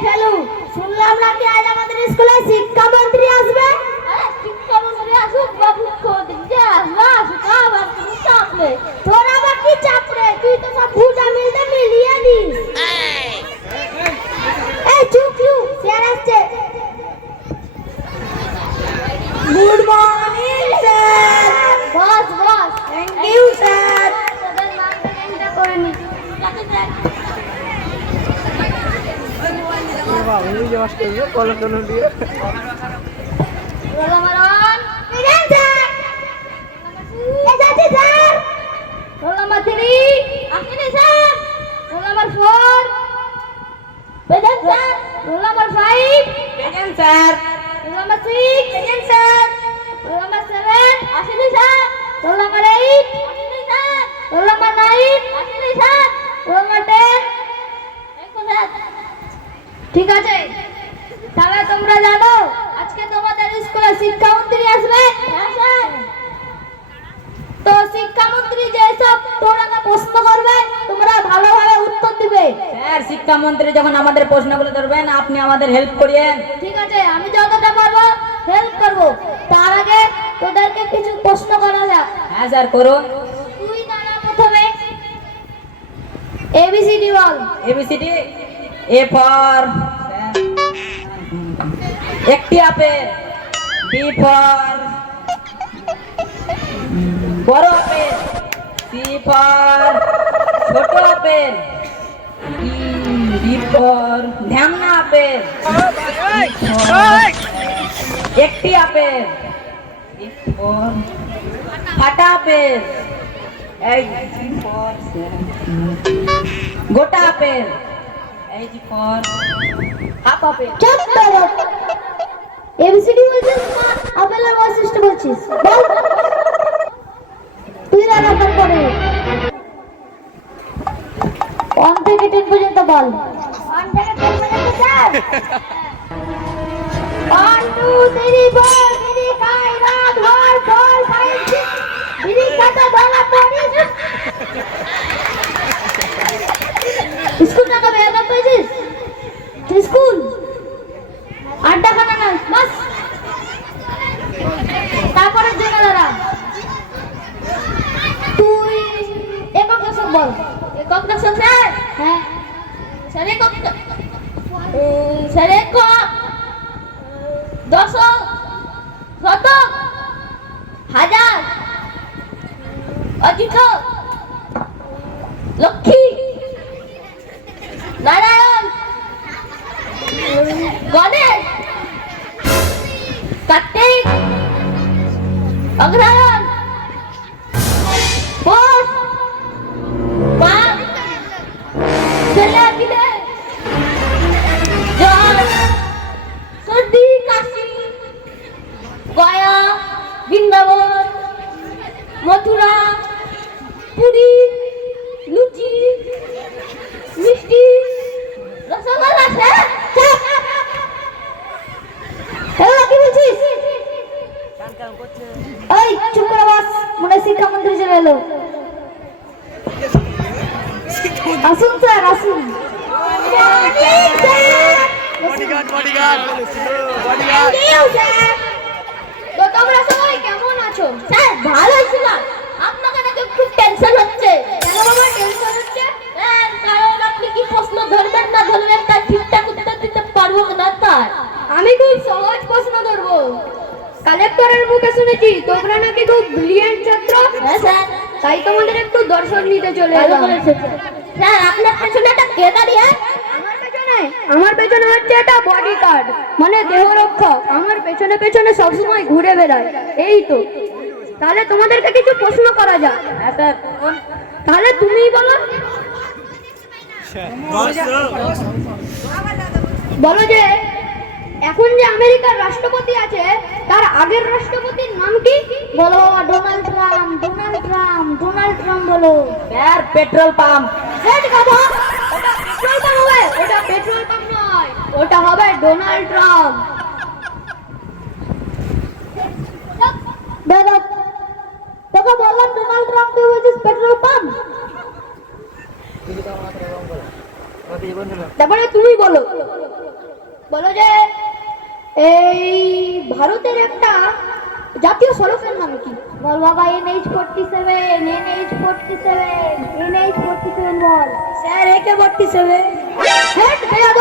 ফেলু শুনলাম নাকি আজ আমাদের স্কুলে শিক্ষামন্ত্রী আসবে? শিক্ষামন্ত্রী আসুক বা মুখ্যমন্ত্রী যে আসবে আসুক আবার তুমি চাপলে? তোর আবার কি চাপড়ে তুই তো সব ভুজা মিলতে মিলিয়ে দিস। এই। চুপ চুপ স্যার আসছে good morning sir boss boss thank you sir তোদের নাম প্যাকেটটা করে নি কাকে দেখ roll number one present sir এসেছি স্যার রোল নাম্বার থ্রি আসেনি sir roll number four present sir roll number five present sir roll number six present sir roll number seven আসেনি স্যার রোল নাম্বার এইট আসেনি sir roll number nine আসেনি sir roll number ten sir ঠিক আছে? তাহলে তোমরা জানো আজকে তোমাদের স্কুলে শিক্ষামন্ত্রী আসবে। হ্যাঁ তো শিক্ষামন্ত্রী যেসব তোমাকে প্রশ্ন করবে তোমরা ভালোভাবে উত্তর দিবে। স্যার শিক্ষামন্ত্রী যখন আমাদের প্রশ্নগুলো ধরবেন আপনি আমাদের হেল্প করিয়েন। ঠিক আছে আমি যতটা পারব হেল্প করব। তার আগে তোদেরকে কিছু প্রশ্ন করা যাক। হ্যাঁ স্যার করুন। তুই দাঁড়া প্রথমে এবিসিডি বল। এবিসিডি এ ফর একটি আপেল বি বড় আপেল সি ছোট আপেল ডি ফর ধ্যামনা আপেল, একটি আপেল ফাটা আপেল গোটা আপেল। এই জি ফর হাফ আপেল চুপ কর এবিসিডি বলছিস? আপেলের বৈশিষ্ট্য বলছিস। বল তুই নাম্বার করে। ওয়ান থেকে টেন পর্যন্ত বল। ওয়ান থেকে টেন পর্যন্ত sir. One two three four three five one four five six three খাতা ধরা পড়িস স্কুল টাকা বেয়াদব পেয়েছিস? তুই স্কুল? আড্ডা খানা না, বাস। তারপরে জন্য দাঁড়া। তুই একক দশক বল। একক দশক স্যার? হ্যাঁ। স্যার একক স্যার একক দশক শতক হাজার অজিত লক্ষ্মী সর্দি কাশি গয়া বৃন্দাবন মথুরা পুরী লুচি মিষ্টি রসগোল্লা এই, চুপ করে, বস। মনে শিক্ষামন্ত্রী চলে আসুন স্যার আসুন। তো তোমরা সবাই কেমন আছো? স্যার ভালো ছিলাম আপনাকে নাকি খুব টেনশন হচ্ছে। কেন বাবা টেনশন হচ্ছে? কারণ আপনি কি প্রশ্ন ধরবেন না ধরবেন তার ঠিকঠাক উত্তর দিতে পারব না তার আমি খুব সহজ প্রশ্ন ধরবো। কালেক্টরের মুখে শুনেছি তোমরা নাকি খুব ব্রিলিয়েন্ট ছাত্র। হ্যাঁ স্যার। তাই তোমাদের একটু দর্শন নিতে চলে এলাম। স্যার আপনার পেছনে একটা কে দাঁড়িয়ে আমার পেছনে? আমার পেছনে হচ্ছে এটা বডি গার্ড মানে দেহ রক্ষক আমার পেছনে পেছনে সবসময় ঘুরে বেড়ায় এই তো। তাহলে তোমাদেরকে কিছু প্রশ্ন করা যাক। হ্যাঁ তাহলে তুমি বলো। বলো যে এখন যে আমেরিকার রাষ্ট্রপতি আছে তার আগের রাষ্ট্রপতির নাম কি? বলো Donald Trump Donald Trump Donald Trump বলো। Sir petrol pump. হেড গাধা ওটা পেট্রোল পাম্প হবে ওটা পেট্রোল পাম্প নয় ওটা হবে ডোনাল্ড ট্রাম্প দাদা তোকে বললাম ডোনাল্ড ট্রাম্প তুই বলছিস পেট্রোল পাম্প তারপরে তুমি বলো বলো যে এই ভারতের একটা সড়কের নাম কি? বল বাবা NH forty seven NH forty seven NH forty seven বল। স্যার একে ফর্টি সেভেন হ্যাঁ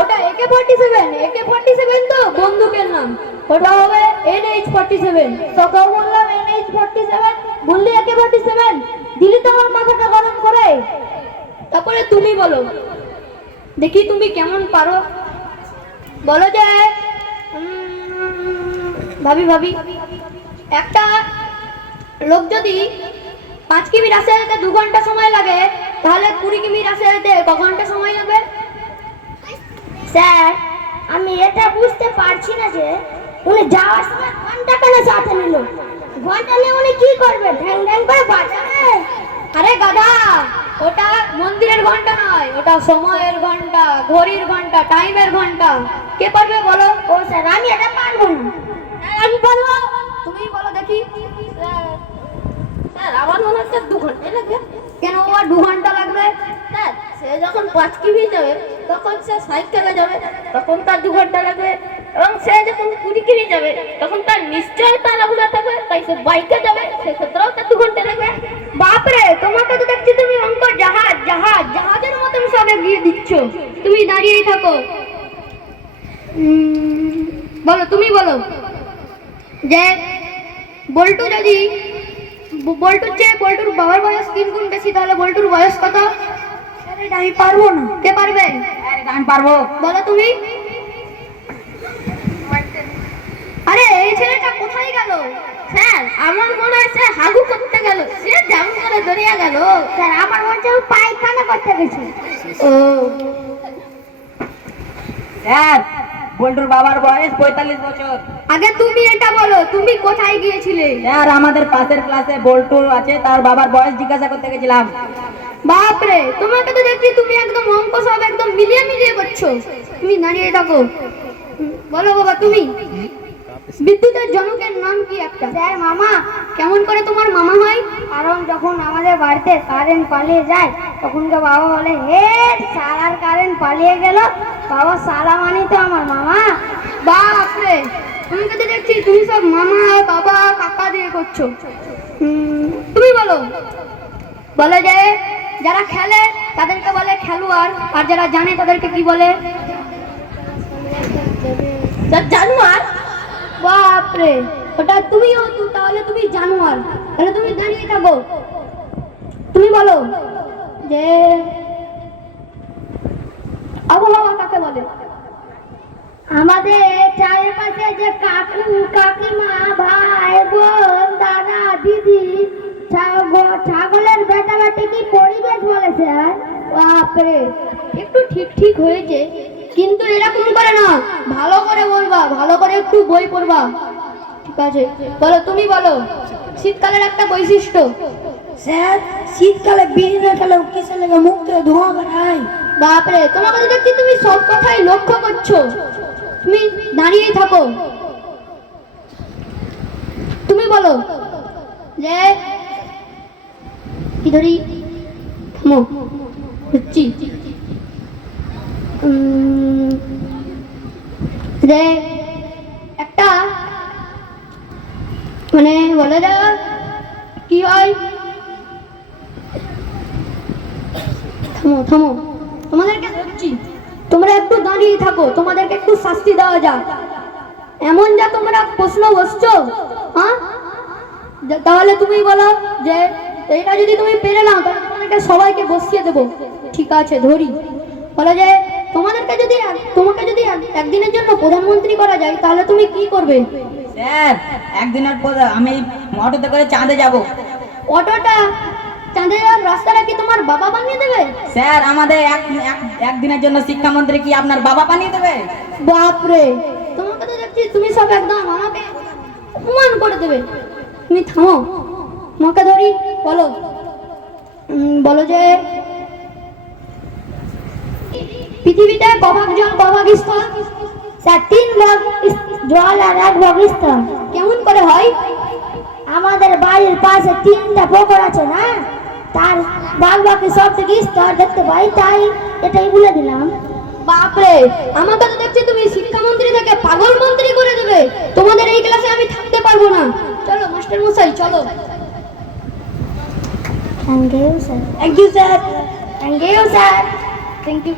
ওটা AK forty seven AK forty seven তো? বন্দুকের নাম। ওটা হবে এনএইচ ফর্টি সেভেন তোকেও বললাম এনএইচ ফোর্টি সেভেন বললি একে ফোর্টি সেভেন দিলি তো আমার মাথাটা গরম করে। তারপরে তুমি বলো। দেখি তুমি কেমন পারো। বলো যে ভাবি ভাবি। একটা লোক যদি পাঁচ কিমি রাস্তায় যেতে দু ঘণ্টা সময় লাগে তাহলে কুড়ি কিমি রাস্তায় যেতে ক ঘণ্টা সময় লাগবে? স্যার আমি এটা বুঝতে পারছি না যে উনি যাওয়ার সময় ঘণ্টা কেন সাথে নিল? ঘণ্টা নিয়ে উনি কি করবে ঢ্যাং ঢ্যাং করে বাজাবে আরে গাধা ওটা মন্দিরের ঘণ্টা নয় ওটা সময়ের ঘণ্টা ঘড়ির ঘণ্টা টাইমের ঘণ্টা। কে পারবে বলো? ও স্যার আমি এটা পারব না। আমি পারব? তুমি বলো দেখি। স্যার আমার মনে হচ্ছে দু ঘণ্টা লাগবে। কেন আর দু ঘণ্টা লাগবে? স্যার সে যখন পাঁচ কিমি যাবে তখন সে সাইকেলে যাবে তখন তার দু ঘণ্টা লাগবে এবং সে যখন কুড়ি কিমি যাবে তখন তার তার আপনার থাকবে তাই সে বাইকে যাবে সেক্ষেত্রেও তার দু ঘণ্টা লাগবে। বাপরে তোমাকে তো দেখছি তুমি অঙ্ক জাহাজ জাহাজ জাহাজের মতন সব এগিয়ে দিচ্ছ। তুমি দাঁড়িয়েই থাকো। বলো তুমি বলো। যে বল্টু যদি বল্টুর চেয়ে বল্টুর বাবার বয়স তিন গুণ বেশি তাহলে বল্টুর বয়স কত? আমি পারব না। কে পারবে? আমি পারব। বলো তুমি। আরে এই ছেলেটা কোথায় গেল? স্যার আমার মনে হয় সে হাগু করতে গেল। সে যেমন করে দরিয়া গেল। স্যার আমার মনে হচ্ছে পায়খানা করতে গেছে। ও। স্যার বল্টুর বাবার বয়স পঁয়তাল্লিশ বছর। আগে তুমি এটা বলো তুমি কোথায় গিয়েছিলে? স্যার আমাদের পাশের ক্লাসে বল্টু আছে তার বাবার বয়স জিজ্ঞাসা করতে গেছিলাম। বাপরে তোমাকে তো দেখছি তুমি একদম অঙ্ক সব একদম মিলিয়ে মিলিয়ে করছ। তুমি দাঁড়িয়ে থাকো। বলো বাবা তুমি। বিদ্যুতের জনকের নাম কি একটা? স্যার মামা। কেমন করে তোমার মামা হয়? কারণ যখন আমাদের বাড়িতে কারেন্ট পালিয়ে যায় তখন তো বাবা বলে হে সারার কারেন্ট পালিয়ে গেল? বাবা সারা মানি তো আমার মামা। বাপরে তোমাকে তো দেখছি তুমি সব মামা, বাবা, কাকা দিয়ে করছ। তুমি বলো। বলে যে, যারা খেলে, তাদেরকে বলে খেলোয়াড়, আর যারা জানে, তাদেরকে কি বলে? জানুয়ার? বাপরে, ওটা তুমিও তাহলে তুমি জানোয়ার। তাহলে তুমি দাঁড়িয়ে থাকো। তুমি বলো যে, আবহাওয়া কাকে বলে? আমাদের চারিপাশে যে কাকু কাকিমা ভাই বোন দাদা দিদি ছাগ- ছাগলের বেটা বেটি কি পরিবেশ বলে স্যার? বাপরে একটু ঠিক ঠিক হয়েছে কিন্তু এরকম করে না। ভালো করে বলবা ভালো করে একটু বই পড়বা। ঠিক আছে বলো তুমি বলো শীতকালের একটা বৈশিষ্ট্য? স্যার শীতকালে বিড়ি খেলে কিসের লেগে মুখ থেকে ধোঁয়া বেড়ায় বাপরে তোমাকে দেখছি তুমি সব কথাই লক্ষ্য করছ তুমি দাঁড়িয়েই থাকো। তুমি বলো যে, কি ধরি? থামো। হচ্ছি যে, একটা মানে বলে যা কি হয়? থামো থামো। দাঁড়িয়ে থাকো তোমাদেরকে একটু শাস্তি দেওয়া যাক। এমন যা তোমরা প্রশ্ন বসছো হ্যাঁ? তাহলে তুমি বলো যে এটা যদি তুমি পেরে নাও তাহলে তোমাদেরকে সবাইকে বসিয়ে দেবো। ঠিক আছে ধরি। বলো যে তোমাদেরকে যদি তোমাকে যদি এক- একদিনের জন্য প্রধানমন্ত্রী করা যায় তাহলে তুমি কি করবে? স্যার একদিনের পর আমি অটোতে করে চাঁদে যাব। অটোটা চাঁদে যাওয়ার রাস্তাটা কি তোমার বাবা বানিয়ে দেবে? স্যার আমাদের এক এক- একদিনের জন্য শিক্ষামন্ত্রী কি আপনার বাবা বানিয়ে দেবে? বাপরে তোমাকে তো দেখছি তুমি সব একদম আমাকে অপমান করে দেবে। তুমি থামো মাকে ধরি বলো। বলো যে পৃথিবীতে কভাগ জল কভাগ স্থল স্যার তিন ভাগ জল আর এক ভাগ স্তর কেমন করে হয়? আমাদের বাড়ির পাশে তিনটা পুকুর আছে না? তার বাবাকে বাকি সব থেকে স্তর দেখতে পাই তাই এটাই বলে দিলাম। বাপরে আমাকে তো দেখছি তুমি শিক্ষামন্ত্রী থেকে পাগল মন্ত্রী করে দেবে। তোমাদের এই ক্লাসে আমি থাকতে পারব না। চলো মাস্টার মশাই চলো। Thank you sir thank you sir thank you sir thank you